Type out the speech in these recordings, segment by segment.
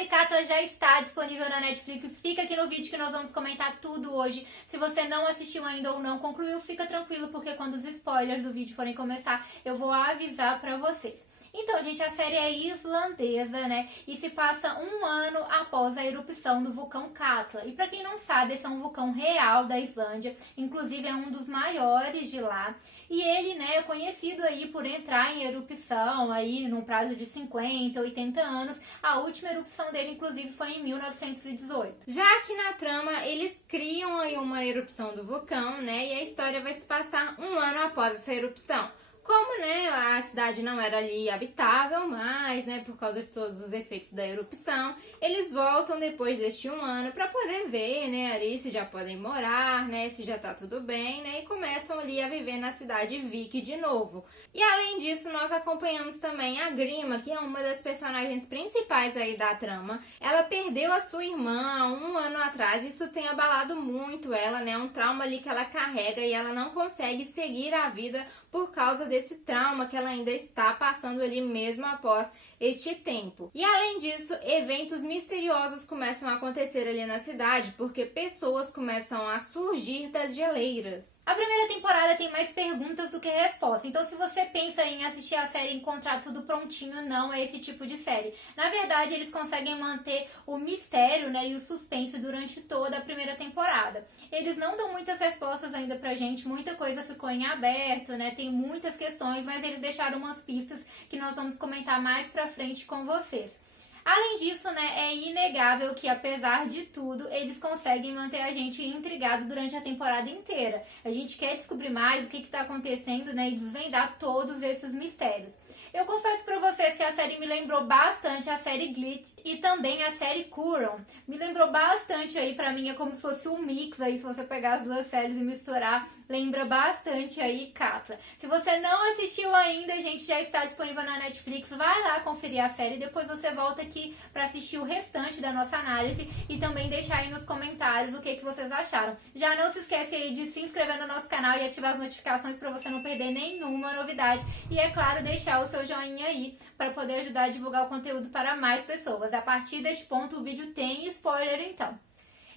série Katla já está disponível na Netflix. Fica aqui no vídeo que nós vamos comentar tudo hoje. Se você não assistiu ainda ou não concluiu, fica tranquilo, porque quando os spoilers do vídeo forem começar, eu vou avisar pra vocês. Então, gente, a série é islandesa, né? E se passa um ano após a erupção do vulcão Katla. E pra quem não sabe, esse é um vulcão real da Islândia. Inclusive, é um dos maiores de lá. E ele, né, é conhecido aí por entrar em erupção aí num prazo de 50, 80 anos. A última erupção dele, inclusive, foi em 1918. Já que na trama, eles criam aí uma erupção do vulcão, né? E a história vai se passar um ano após essa erupção. Como, né, a cidade não era ali habitável mais, né, por causa de todos os efeitos da erupção, eles voltam depois deste um ano para poder ver, né, ali se já podem morar, né, se já tá tudo bem, né, e começam ali a viver na cidade Vik de novo. E além disso, nós acompanhamos também a Grima, que é uma das personagens principais aí da trama. Ela perdeu a sua irmã há um ano atrás, isso tem abalado muito ela, né, um trauma ali que ela carrega e ela não consegue seguir a vida por causa desse trauma que ela ainda está passando ali mesmo após este tempo. E além disso, eventos misteriosos começam a acontecer ali na cidade, porque pessoas começam a surgir das geleiras. A primeira temporada tem mais perguntas do que respostas, então se você pensa em assistir a série e encontrar tudo prontinho, não é esse tipo de série. Na verdade, eles conseguem manter o mistério, né, e o suspense durante toda a primeira temporada. Eles não dão muitas respostas ainda pra gente, muita coisa ficou em aberto, né, tem muitas questões, mas eles deixaram umas pistas que nós vamos comentar mais pra frente com vocês. Além disso, né, é inegável que, apesar de tudo, eles conseguem manter a gente intrigado durante a temporada inteira. A gente quer descobrir mais o que está acontecendo, né, e desvendar todos esses mistérios. Eu confesso pra vocês que a série me lembrou bastante a série Glitch e também a série Curon. Me lembrou bastante aí, pra mim é como se fosse um mix aí, se você pegar as duas séries e misturar, lembra bastante aí Katla. Se você não assistiu ainda, gente, já está disponível na Netflix, vai lá conferir a série, depois você volta aqui pra assistir o restante da nossa análise e também deixar aí nos comentários o que vocês acharam. Já não se esquece aí de se inscrever no nosso canal e ativar as notificações pra você não perder nenhuma novidade. E é claro, deixar o seu joinha aí para poder ajudar a divulgar o conteúdo para mais pessoas. A partir deste ponto o vídeo tem spoiler então.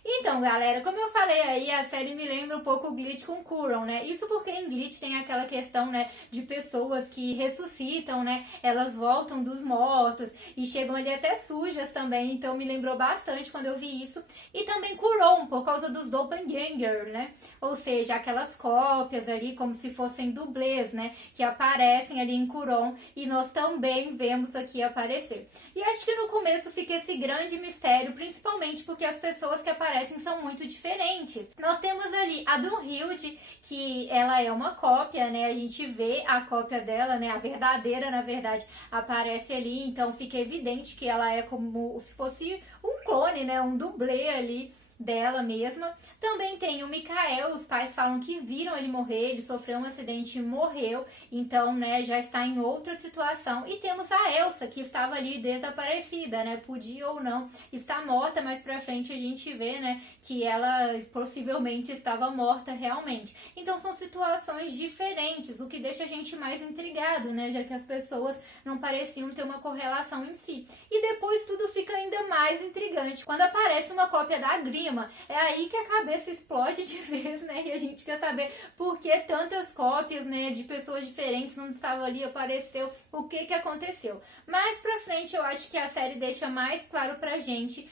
Então, galera, como eu falei aí, a série me lembra um pouco o Glitch com Curon, né? Isso porque em Glitch tem aquela questão, né, de pessoas que ressuscitam, né? Elas voltam dos mortos e chegam ali até sujas também, então me lembrou bastante quando eu vi isso. E também Curon, por causa dos doppelganger, né? Ou seja, aquelas cópias ali, como se fossem dublês, né? Que aparecem ali em Curon e nós também vemos aqui aparecer. E acho que no começo fica esse grande mistério, principalmente porque as pessoas que aparecem são muito diferentes. Nós temos ali a Dunhild, que ela é uma cópia, né? A gente vê a cópia dela, né? A verdadeira, na verdade, aparece ali, então fica evidente que ela é como se fosse um clone, né? Um dublê ali dela mesma. Também tem o Mikael, os pais falam que viram ele morrer, ele sofreu um acidente e morreu, então, né, já está em outra situação. E temos a Elsa, que estava ali desaparecida, né, podia ou não estar morta, mas pra frente a gente vê, né, que ela possivelmente estava morta realmente. Então são situações diferentes, o que deixa a gente mais intrigado, né, já que as pessoas não pareciam ter uma correlação em si. E depois tudo fica ainda mais intrigante, quando aparece uma cópia da Grima. É aí que a cabeça explode de vez, né? E a gente quer saber por que tantas cópias, né, de pessoas diferentes não estavam ali, apareceu, o que aconteceu. Mais pra frente eu acho que a série deixa mais claro pra gente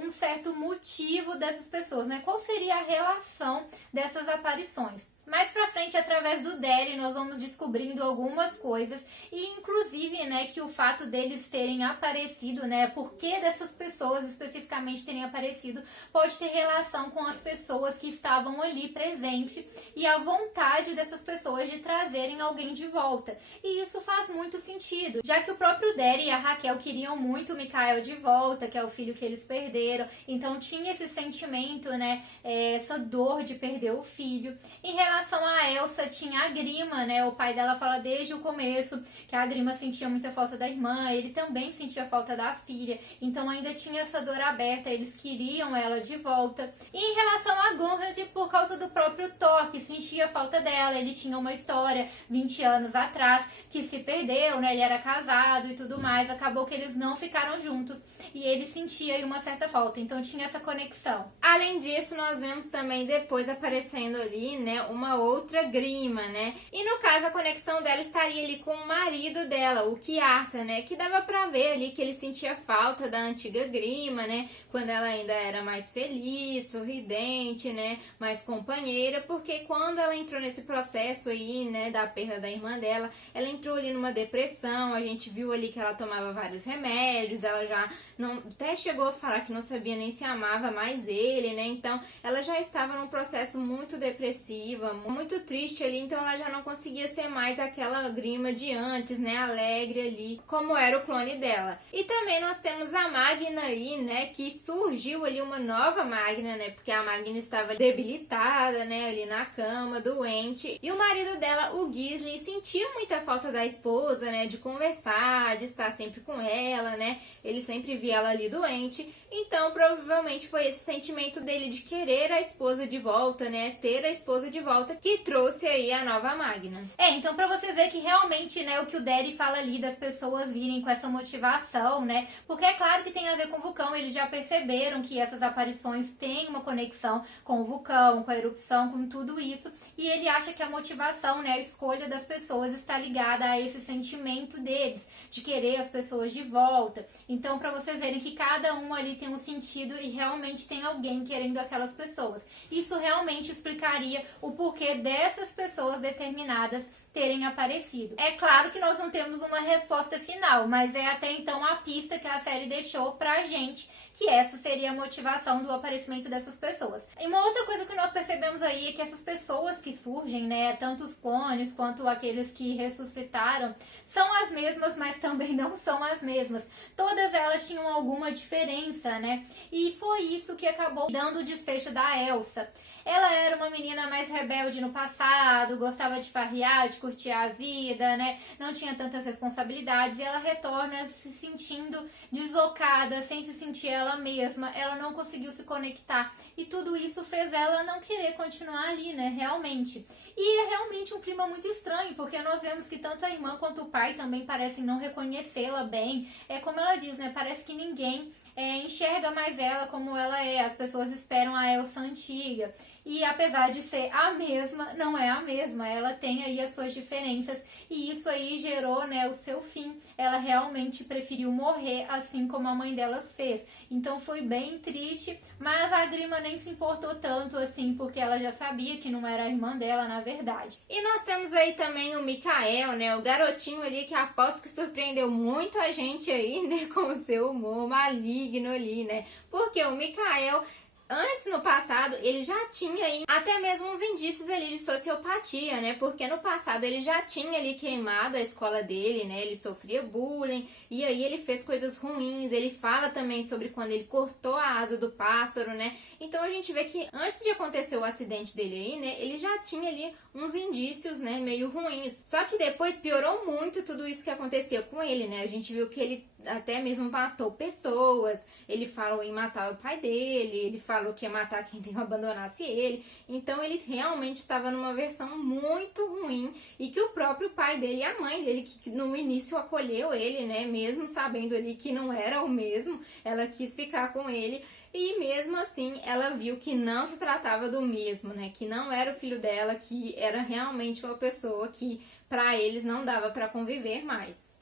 um certo motivo dessas pessoas, né? Qual seria a relação dessas aparições? Mais pra frente, através do Derry, nós vamos descobrindo algumas coisas e inclusive, né, que o fato deles terem aparecido, né, por que dessas pessoas especificamente terem aparecido, pode ter relação com as pessoas que estavam ali presentes e a vontade dessas pessoas de trazerem alguém de volta. E isso faz muito sentido, já que o próprio Derry e a Raquel queriam muito o Mikael de volta, que é o filho que eles perderam, então tinha esse sentimento, né, essa dor de perder o filho. Em relação relação a Elsa, tinha a Grima, né? O pai dela fala desde o começo que a Grima sentia muita falta da irmã, ele também sentia falta da filha, então ainda tinha essa dor aberta, eles queriam ela de volta. E em relação a Gunhild, por causa do próprio Thor, que sentia falta dela, ele tinha uma história 20 anos atrás que se perdeu, né? Ele era casado e tudo mais, acabou que eles não ficaram juntos e ele sentia aí uma certa falta, então tinha essa conexão. Além disso, nós vemos também depois aparecendo ali, né, uma outra Grima, né? E no caso, a conexão dela estaria ali com o marido dela, o Kiarta, né? Que dava pra ver ali que ele sentia falta da antiga Grima, né? Quando ela ainda era mais feliz, sorridente, né? Mais companheira, porque quando ela entrou nesse processo aí, né, da perda da irmã dela, ela entrou ali numa depressão, a gente viu ali que ela tomava vários remédios, ela já não, até chegou a falar que não sabia nem se amava mais ele, né? Então, ela já estava num processo muito depressiva, muito triste ali, então ela já não conseguia ser mais aquela Grima de antes, né? Alegre ali, como era o clone dela. E também nós temos a Magna aí, né? Que surgiu ali uma nova Magna, né? Porque a Magna estava debilitada, né? Ali na cama, doente. E o marido dela, o Gisli, sentia muita falta da esposa, né? De conversar, de estar sempre com ela, né? Ele sempre via ela ali doente. Então, provavelmente foi esse sentimento dele de querer a esposa de volta, né? Ter a esposa de volta que trouxe aí a nova Magna. Então pra você ver que realmente, né, o que o Derry fala ali das pessoas virem com essa motivação, né? Porque é claro que tem a ver com o vulcão, eles já perceberam que essas aparições têm uma conexão com o vulcão, com a erupção, com tudo isso. E ele acha que a motivação, né, a escolha das pessoas está ligada a esse sentimento deles, de querer as pessoas de volta. Então, pra vocês verem que cada um ali tem um sentido e realmente tem alguém querendo aquelas pessoas. Isso realmente explicaria o porquê dessas pessoas determinadas terem aparecido. É claro que nós não temos uma resposta final, mas é até então a pista que a série deixou pra gente, que essa seria a motivação do aparecimento dessas pessoas. E uma outra coisa que nós percebemos aí é que essas pessoas que surgem, né, tanto os clones quanto aqueles que ressuscitaram, são as mesmas, mas também não são as mesmas. Todas elas tinham alguma diferença, né? E foi isso que acabou dando o desfecho da Elsa. Ela era uma menina mais rebelde no passado, gostava de farrear, de curtir a vida, né? Não tinha tantas responsabilidades e ela retorna se sentindo deslocada, sem se sentir ela mesma. Ela não conseguiu se conectar e tudo isso fez ela não querer continuar ali, né? Realmente. E é realmente um clima muito estranho, porque nós vemos que tanto a irmã quanto o pai também parecem não reconhecê-la bem. É como ela diz, né? Parece que ninguém enxerga mais ela como ela é. As pessoas esperam a Elsa antiga. E apesar de ser a mesma, não é a mesma. Ela tem aí as suas diferenças. E isso aí gerou, né, o seu fim. Ela realmente preferiu morrer, assim como a mãe delas fez. Então foi bem triste. Mas a Grima nem se importou tanto assim, porque ela já sabia que não era a irmã dela, na verdade. E nós temos aí também o Mikael, né? O garotinho ali que aposto que surpreendeu muito a gente aí, né? Com o seu humor maligno ali, né? Porque o Mikael, antes, no passado, ele já tinha aí até mesmo uns indícios ali de sociopatia, né? Porque no passado ele já tinha ali queimado a escola dele, né? Ele sofria bullying e aí ele fez coisas ruins. Ele fala também sobre quando ele cortou a asa do pássaro, né? Então a gente vê que antes de acontecer o acidente dele aí, né? Ele já tinha ali uns indícios, né? Meio ruins. Só que depois piorou muito tudo isso que acontecia com ele, né? A gente viu que ele até mesmo matou pessoas, ele falou em matar o pai dele, ele falou que ia matar quem abandonasse ele. Então ele realmente estava numa versão muito ruim e que o próprio pai dele e a mãe dele, que no início acolheu ele, né, mesmo sabendo ali que não era o mesmo, ela quis ficar com ele. E mesmo assim, ela viu que não se tratava do mesmo, né? Que não era o filho dela, que era realmente uma pessoa que pra eles não dava pra conviver mais.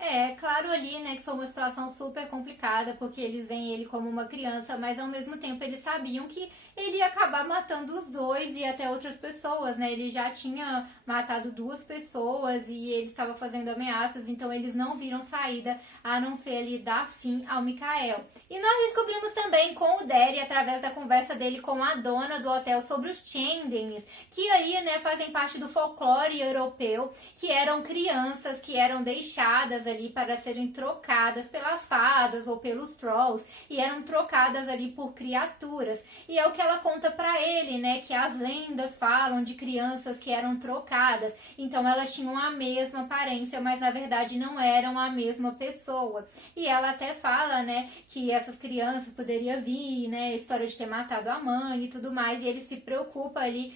Claro ali, né, que foi uma situação super complicada, porque eles veem ele como uma criança, mas ao mesmo tempo eles sabiam que ele ia acabar matando os dois e até outras pessoas, né? Ele já tinha matado 2 pessoas e ele estava fazendo ameaças, então eles não viram saída a não ser ali dar fim ao Mikael. E nós descobrimos também com o Derry, através da conversa dele com a dona do hotel, sobre os Chandens, que aí, né, fazem parte do folclore europeu, que eram crianças que eram deixadas ali para serem trocadas pelas fadas ou pelos trolls, e eram trocadas ali por criaturas. E é o que ela conta para ele, né, que as lendas falam de crianças que eram trocadas, então elas tinham a mesma aparência, mas na verdade não eram a mesma pessoa. E ela até fala, né, que essas crianças poderiam vir, né, história de ter matado a mãe e tudo mais, e ele se preocupa ali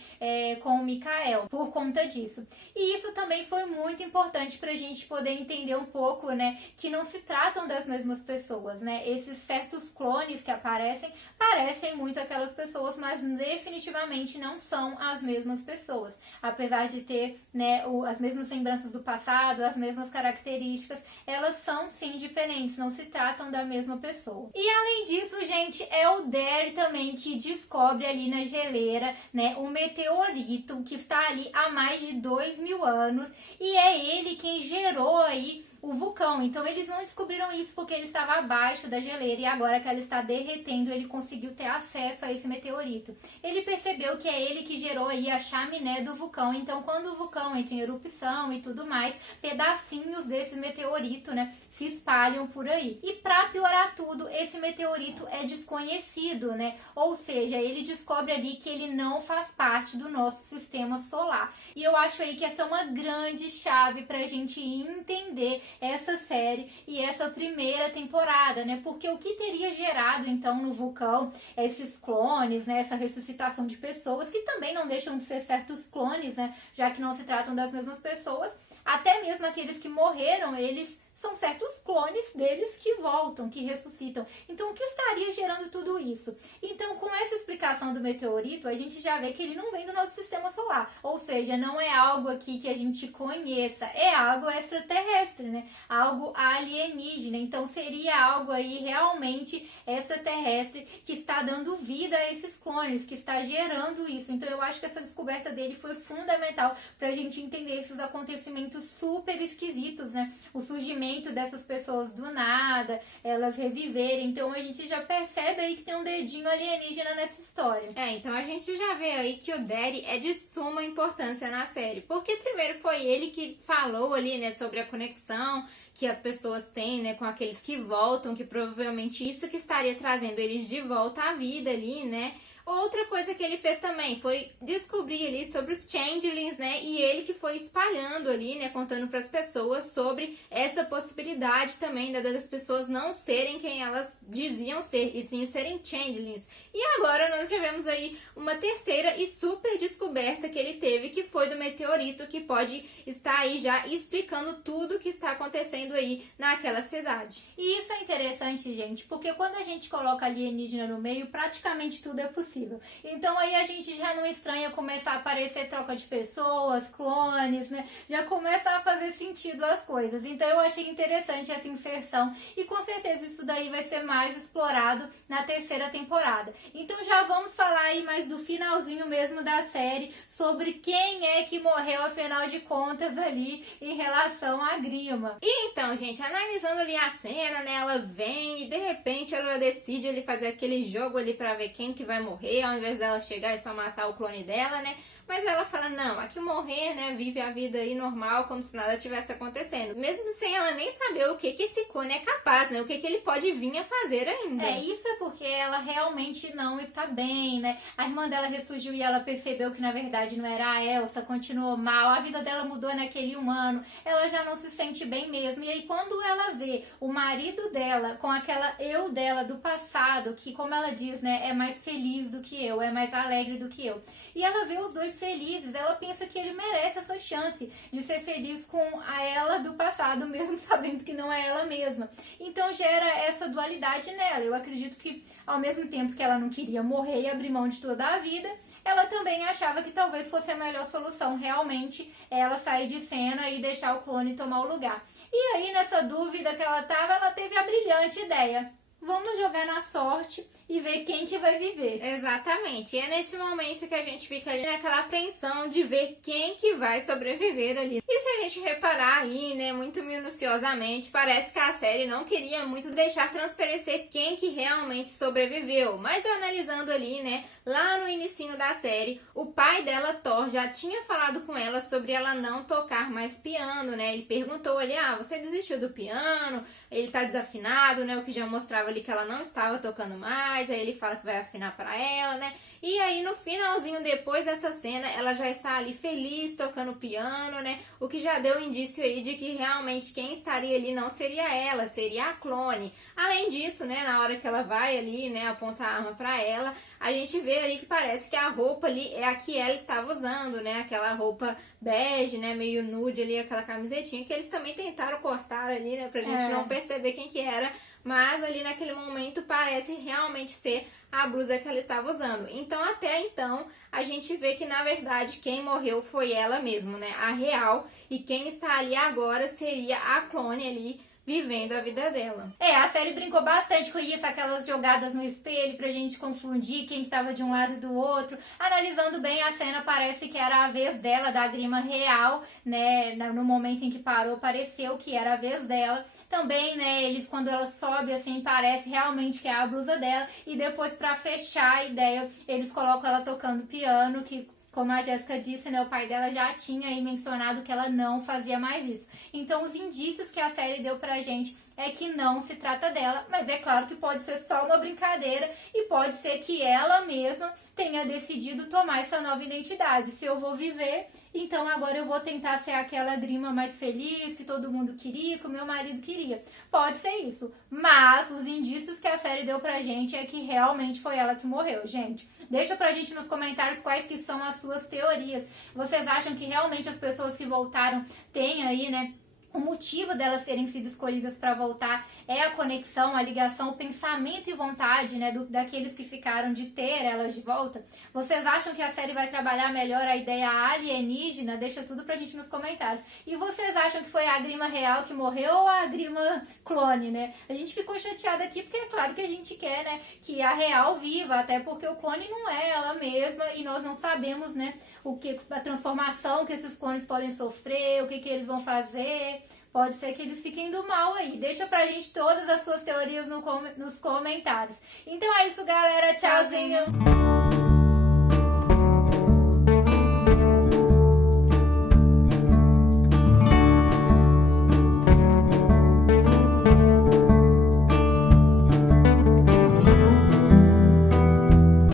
com o Mikael por conta disso. E isso também foi muito importante pra gente poder entender um pouco, né, que não se tratam das mesmas pessoas, né, esses certos clones que aparecem, parecem muito aquelas pessoas, mas definitivamente não são as mesmas pessoas, apesar de ter, né, as mesmas lembranças do passado, as mesmas características, elas são sim diferentes, não se tratam da mesma pessoa. E além disso, gente, é o Derry também que descobre ali na geleira, né, um meteorito que está ali há mais de 2.000 anos, e é ele quem gerou aí o vulcão. Então eles não descobriram isso porque ele estava abaixo da geleira, e agora que ela está derretendo, ele conseguiu ter acesso a esse meteorito. Ele percebeu que é ele que gerou aí a chaminé do vulcão. Então quando o vulcão entra em erupção e tudo mais, pedacinhos desse meteorito, né, se espalham por aí. E para piorar tudo, esse meteorito é desconhecido, né? Ou seja, ele descobre ali que ele não faz parte do nosso sistema solar. E eu acho aí que essa é uma grande chave para a gente entender essa série e essa primeira temporada, né? Porque o que teria gerado então no vulcão esses clones, né? Essa ressuscitação de pessoas que também não deixam de ser certos clones, né? Já que não se tratam das mesmas pessoas, até mesmo aqueles que morreram, eles são certos clones deles que voltam, que ressuscitam. Então, o que estaria gerando tudo isso? Então, com essa explicação do meteorito, a gente já vê que ele não vem do nosso sistema solar. Ou seja, não é algo aqui que a gente conheça, é algo extraterrestre, né? Algo alienígena. Então, seria algo aí realmente extraterrestre que está dando vida a esses clones, que está gerando isso. Então, eu acho que essa descoberta dele foi fundamental para a gente entender esses acontecimentos super esquisitos, né? O surgimento dessas pessoas do nada, elas reviverem. Então a gente já percebe aí que tem um dedinho alienígena nessa história. Então a gente já vê aí que o Derry é de suma importância na série, porque primeiro foi ele que falou ali, né, sobre a conexão que as pessoas têm, né, com aqueles que voltam, que provavelmente isso que estaria trazendo eles de volta à vida ali, né. Outra coisa que ele fez também foi descobrir ali sobre os changelings, né? E ele que foi espalhando ali, né? Contando para as pessoas sobre essa possibilidade também, né, das pessoas não serem quem elas diziam ser, e sim serem changelings. E agora nós tivemos aí uma terceira e super descoberta que ele teve, que foi do meteorito, que pode estar aí já explicando tudo o que está acontecendo aí naquela cidade. E isso é interessante, gente, porque quando a gente coloca alienígena no meio, praticamente tudo é possível. Então aí a gente já não estranha começar a aparecer troca de pessoas, clones, né? Já começa a fazer sentido as coisas. Então eu achei interessante essa inserção e com certeza isso daí vai ser mais explorado na terceira temporada. Então já vamos falar aí mais do finalzinho mesmo da série, sobre quem é que morreu afinal de contas ali em relação à Grima. E então, gente, analisando ali a cena, né? Ela vem e de repente ela decide ali fazer aquele jogo ali pra ver quem que vai morrer, ao invés dela chegar e só matar o clone dela, né? Mas ela fala, não, aqui morrer, né, vive a vida aí normal, como se nada tivesse acontecendo. Mesmo sem ela nem saber o que esse clone é capaz, né? O que ele pode vir a fazer ainda. Isso é porque ela realmente não está bem, né? A irmã dela ressurgiu e ela percebeu que na verdade não era a Elsa, continuou mal, a vida dela mudou naquele humano, ela já não se sente bem mesmo. E aí quando ela vê o marido dela com aquela eu dela do passado, que como ela diz, né, é mais feliz do que eu, é mais alegre do que eu, e ela vê os dois felizes, ela pensa que ele merece essa chance de ser feliz com a ela do passado, mesmo sabendo que não é ela mesma. Então gera essa dualidade nela. Eu acredito que ao mesmo tempo que ela não queria morrer e abrir mão de toda a vida, ela também achava que talvez fosse a melhor solução realmente ela sair de cena e deixar o clone tomar o lugar. E aí nessa dúvida que ela tava, ela teve a brilhante ideia: vamos jogar na sorte e ver quem que vai viver. Exatamente. E é nesse momento que a gente fica ali naquela apreensão de ver quem que vai sobreviver ali. E se a gente reparar aí, né, muito minuciosamente, parece que a série não queria muito deixar transparecer quem que realmente sobreviveu. Mas eu analisando ali, né, lá no inicinho da série, o pai dela, Thor, já tinha falado com ela sobre ela não tocar mais piano, né? Ele perguntou ali, você desistiu do piano? Ele tá desafinado, né? O que já mostrava ali que ela não estava tocando mais. Aí ele fala que vai afinar pra ela, né? E aí no finalzinho, depois dessa cena, ela já está ali feliz tocando piano, né? O que já deu indício aí de que realmente quem estaria ali não seria ela, seria a clone. Além disso, né, na hora que ela vai ali, né, apontar a arma pra ela, a gente vê ali que parece que a roupa ali é a que ela estava usando, né? Aquela roupa bege, né, meio nude ali, aquela camisetinha que eles também tentaram cortar ali, né, pra gente não perceber quem que era, mas ali naquele momento parece realmente ser a blusa que ela estava usando. Então, até então, a gente vê que, na verdade, quem morreu foi ela mesmo, né? A real. E quem está ali agora seria a clone ali, vivendo a vida dela. A série brincou bastante com isso, aquelas jogadas no espelho pra gente confundir quem que tava de um lado e do outro. Analisando bem a cena, parece que era a vez dela, da Grima real, né? No momento em que parou, pareceu que era a vez dela. Também, né, eles, quando ela sobe, assim, parece realmente que é a blusa dela. E depois, pra fechar a ideia, eles colocam ela tocando piano, que, como a Jéssica disse, né, o pai dela já tinha aí mencionado que ela não fazia mais isso. Então, os indícios que a série deu pra gente é que não se trata dela, mas é claro que pode ser só uma brincadeira e pode ser que ela mesma tenha decidido tomar essa nova identidade. Se eu vou viver, então agora eu vou tentar ser aquela Grima mais feliz que todo mundo queria, que o meu marido queria. Pode ser isso, mas os indícios que a série deu pra gente é que realmente foi ela que morreu, gente. Deixa pra gente nos comentários quais que são as suas teorias. Vocês acham que realmente as pessoas que voltaram têm aí, né, o motivo delas terem sido escolhidas para voltar é a conexão, a ligação, o pensamento e vontade, né, daqueles que ficaram de ter elas de volta? Vocês acham que a série vai trabalhar melhor a ideia alienígena? Deixa tudo pra gente nos comentários. E vocês acham que foi a Grima real que morreu ou a Grima clone, né? A gente ficou chateada aqui porque é claro que a gente quer, né, que a real viva, até porque o clone não é ela mesma e nós não sabemos, né, o que a transformação que esses clones podem sofrer, o que eles vão fazer. Pode ser que eles fiquem do mal aí. Deixa pra gente todas as suas teorias nos comentários. Então é isso, galera. Tchauzinho.